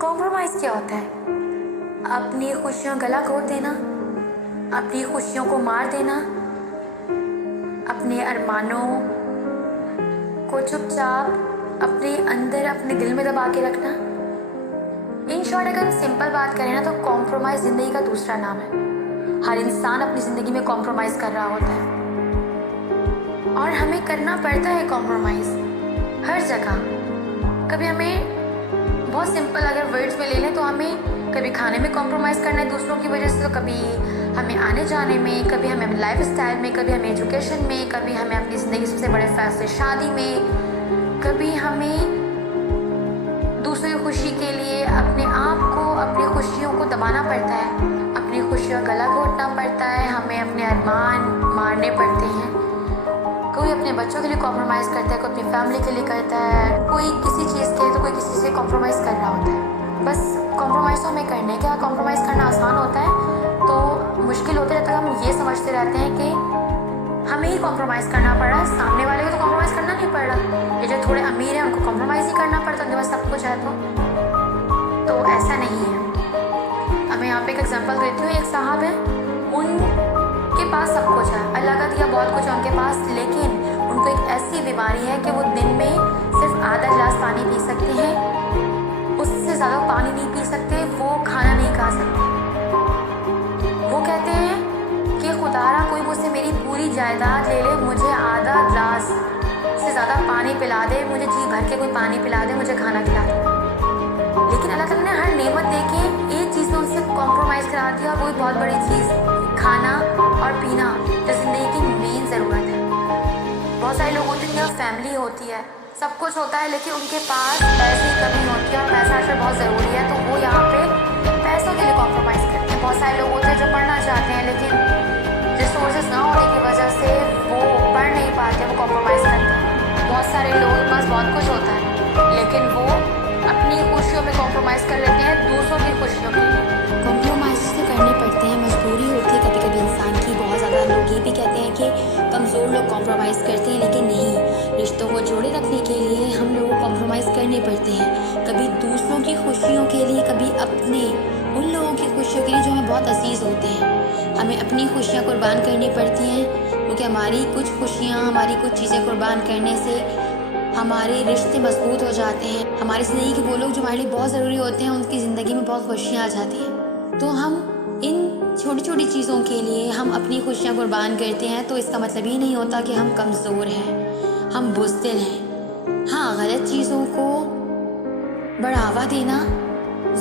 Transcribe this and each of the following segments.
Compromise क्या होता है? अपनी खुशियों गला घोट देना, अपनी खुशियों को मार देना, अपने अरमानों को चुपचाप अपने अंदर अपने दिल में दबा के रखना। इन शॉर्ट अगर हम सिंपल बात करें ना तो कॉम्प्रोमाइज़ ज़िंदगी का दूसरा नाम है। हर इंसान अपनी ज़िंदगी में कॉम्प्रोमाइज़ कर रहा होता है और हमें करना पड़ता है कॉम्प्रोमाइज़ हर जगह। कभी हमें बहुत सिंपल अगर वर्ड्स में ले लें तो हमें कभी खाने में कॉम्प्रोमाइज़ करना है दूसरों की वजह से, तो कभी हमें आने जाने में, कभी हमें अपने लाइफ स्टाइल में, कभी हमें एजुकेशन में, कभी हमें अपनी ज़िंदगी सबसे बड़े फैसले शादी में, कभी हमें दूसरों की खुशी के लिए अपने आप को, अपनी खुशियों को दबाना पड़ता है, अपनी खुशियों गला घोटना पड़ता है, हमें अपने अरमान मारने पड़ते हैं। कोई अपने बच्चों के लिए कॉम्प्रोमाइज़ करता है, कोई अपनी फैमिली के लिए करता है, कोई किसी चीज़ के लिए तो कोई किसी से कॉम्प्रोमाइज़ कर रहा होता है। बस कॉम्प्रोमाइज़ तो हमें करने क्या, कॉम्प्रोमाइज़ करना आसान होता है तो मुश्किल होते रहता है। हम ये समझते रहते हैं कि हमें ही कॉम्प्रोमाइज़ करना पड़ रहा है, सामने वाले को तो कॉम्प्रोमाइज़ करना नहीं पड़ रहा। ये जो थोड़े अमीर हैं उनको कॉम्प्रोमाइज़ ही करना पड़ता है, उनके पास सब कुछ है तो ऐसा नहीं है। अब मैं यहाँ पे एक एग्जांपल देती हूँ। एक साहब है, उनके पास सब कुछ है, अल्लाह का दिया बहुत कुछ है उनके पास, लेकिन उनको एक ऐसी बीमारी है कि वो दिन में सिर्फ आधा गिलास पानी पी सकते हैं, उससे ज़्यादा पानी नहीं पी सकते, वो खाना नहीं खा सकते। वो कहते हैं कि खुदारा कोई मुझसे मेरी पूरी जायदाद ले ले, मुझे आधा गिलास से ज़्यादा पानी पिला दे, मुझे जी भर के कोई पानी पिला दे, मुझे खाना खिला दे। लेकिन अल्लाह ताला ने हर नेमत दे के एक चीज़ में उनसे कॉम्प्रोमाइज़ करा दिया, वो बहुत बड़ी चीज़, खाना और पीना, जो ज़िंदगी की मेन ज़रूरत है। बहुत सारे लोग होते हैं जिनकी फैमिली होती है, सब कुछ होता है, लेकिन उनके पास पैसे की कमी होती है और पैसा आजकल बहुत ज़रूरी है, तो वो यहाँ पे पैसों के लिए कॉम्प्रोमाइज़ करते हैं। बहुत सारे लोग होते हैं जो पढ़ना चाहते हैं, लेकिन रिसोर्सेज ना होने की वजह से वो पढ़ नहीं पाते, वो कॉम्प्रोमाइज़ करते हैं। बहुत सारे लोगों के पास बहुत कुछ होता है, लेकिन वो अपनी खुशियों में कॉम्प्रोमाइज़ कर लेते हैं दूसरों की खुशियों के लिए। कॉम्प्रोमाइज़ तो करने पड़ते हैं, मजबूरी होती है कभी कभी इंसान की। बहुत ज़्यादा लोग ये भी कहते हैं कि कमज़ोर लोग कॉम्प्रोमाइज़ करते हैं, लेकिन नहीं, रिश्तों को जोड़े रखने के लिए हम लोगों को कॉम्प्रोमाइज़ करने पड़ते हैं। कभी दूसरों की खुशियों के लिए, कभी अपने उन लोगों की खुशियों के लिए जो हमें बहुत अजीज़ होते हैं। हमें अपनी खुशियाँ कुर्बान करनी पड़ती हैं, क्योंकि हमारी कुछ खुशियाँ, हमारी कुछ चीज़ें कुर्बान करने से हमारे रिश्ते मजबूत हो जाते हैं। हमारी ज़िंदगी के वो लोग जो हमारे लिए बहुत ज़रूरी होते हैं, उनकी ज़िंदगी में बहुत खुशियाँ आ जाती हैं। तो हम इन छोटी छोटी चीज़ों के लिए हम अपनी खुशियाँ कुर्बान करते हैं, तो इसका मतलब ये नहीं होता कि हम कमज़ोर हैं, हम बुज़दिल हैं। हाँ, गलत चीज़ों को बढ़ावा देना,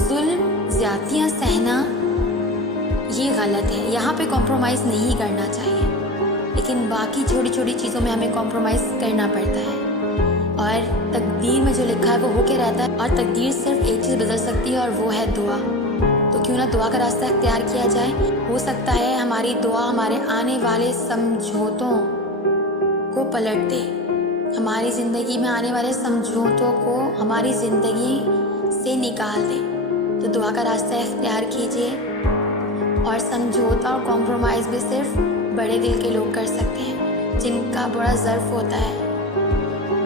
जुल्म, ज़्यादतियाँ सहना, ये गलत है, यहाँ पे कॉम्प्रोमाइज़ नहीं करना चाहिए। लेकिन बाकी छोटी छोटी चीज़ों में हमें कॉम्प्रोमाइज़ करना पड़ता है, और तकदीर में जो लिखा है वो होके रहता है। और तकदीर सिर्फ एक चीज़ बदल सकती है और वो है दुआ। तो क्यों ना दुआ का रास्ता इख्तियार किया जाए। हो सकता है हमारी दुआ हमारे आने वाले समझौतों को पलट दे, हमारी ज़िंदगी में आने वाले समझौतों को हमारी ज़िंदगी से निकाल दे। तो दुआ का रास्ता इख्तियार कीजिए। और समझौता और कॉम्प्रोमाइज़ भी सिर्फ बड़े दिल के लोग कर सकते हैं, जिनका बड़ा ज़र्फ होता है,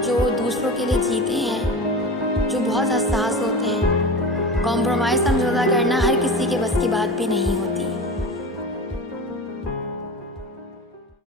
जो दूसरों के लिए जीते हैं, जो बहुत हसास होते हैं। कॉम्प्रोमाइज़ समझौता करना हर किसी के बस की बात भी नहीं होती।